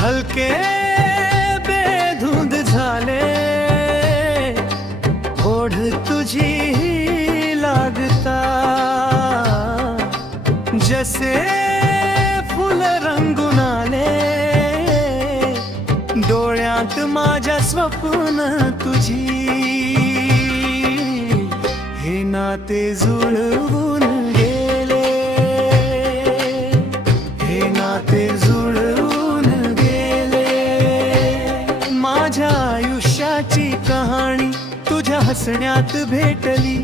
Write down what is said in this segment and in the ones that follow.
हलके बेधुंद झाले ओढ तुझी लागता, जसे फुल रंगून आले डोळ्यात माझ्या स्वप्न तुझी, हे नाते जुळवून गेले, हे नाते जुळवून गेले. माझ्या आयुष्याची कहाणी तुझ्या हसण्यात भेटली,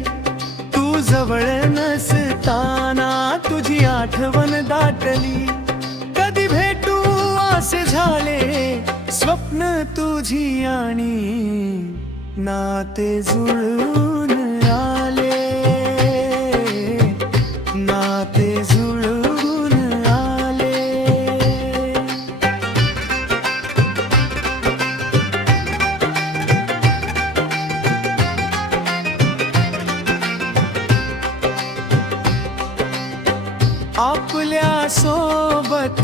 तू जवळ नसताना तुझी आठवण दाटली. कधी भेटू असे झाले स्वप्न तुझी आणि नाते जुळून आले, नाते जुळून आले. आपल्या सोबत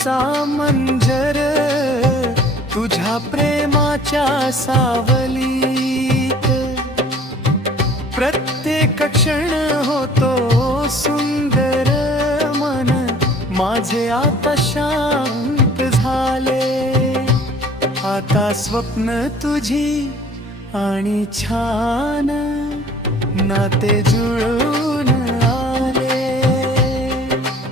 सामंजर तुझ्या प्रेमाच्या सावलीत, प्रत्येक क्षण होतो सुंदर. मन माझे आता शांत झाले, आता स्वप्न तुझी आणि छान नाते जुळून आले.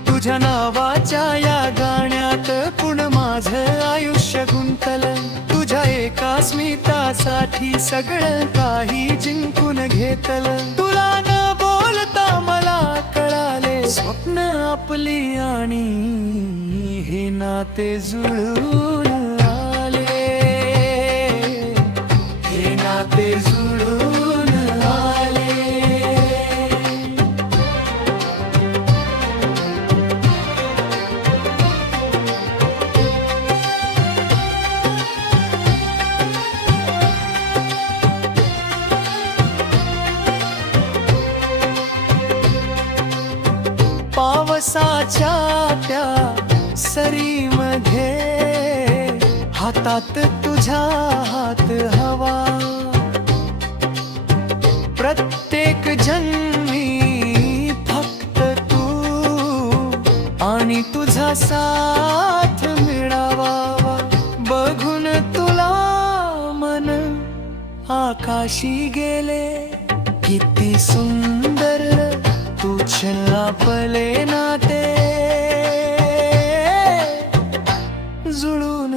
तुझ्या नावाच्या या गाण्यात पुण माझं आयुष्य गुंतलं, तुझ्या एका स्मितासाठी सगळं काही जिंकून घेतलं. तुला न बोलता मला कळाले स्वप्न आपली आणि हे नाते जुळून आले, हे नाते जुळून आले. पावसाच्या त्या सरीमध्ये हातात तुझा हात हवा, प्रत्येक जन्मी फक्त तू आणि तुझा साथ मिळावा. बघून तुला मन आकाशी गेले, किती सुंदर तुझे लाभले नाते जुळून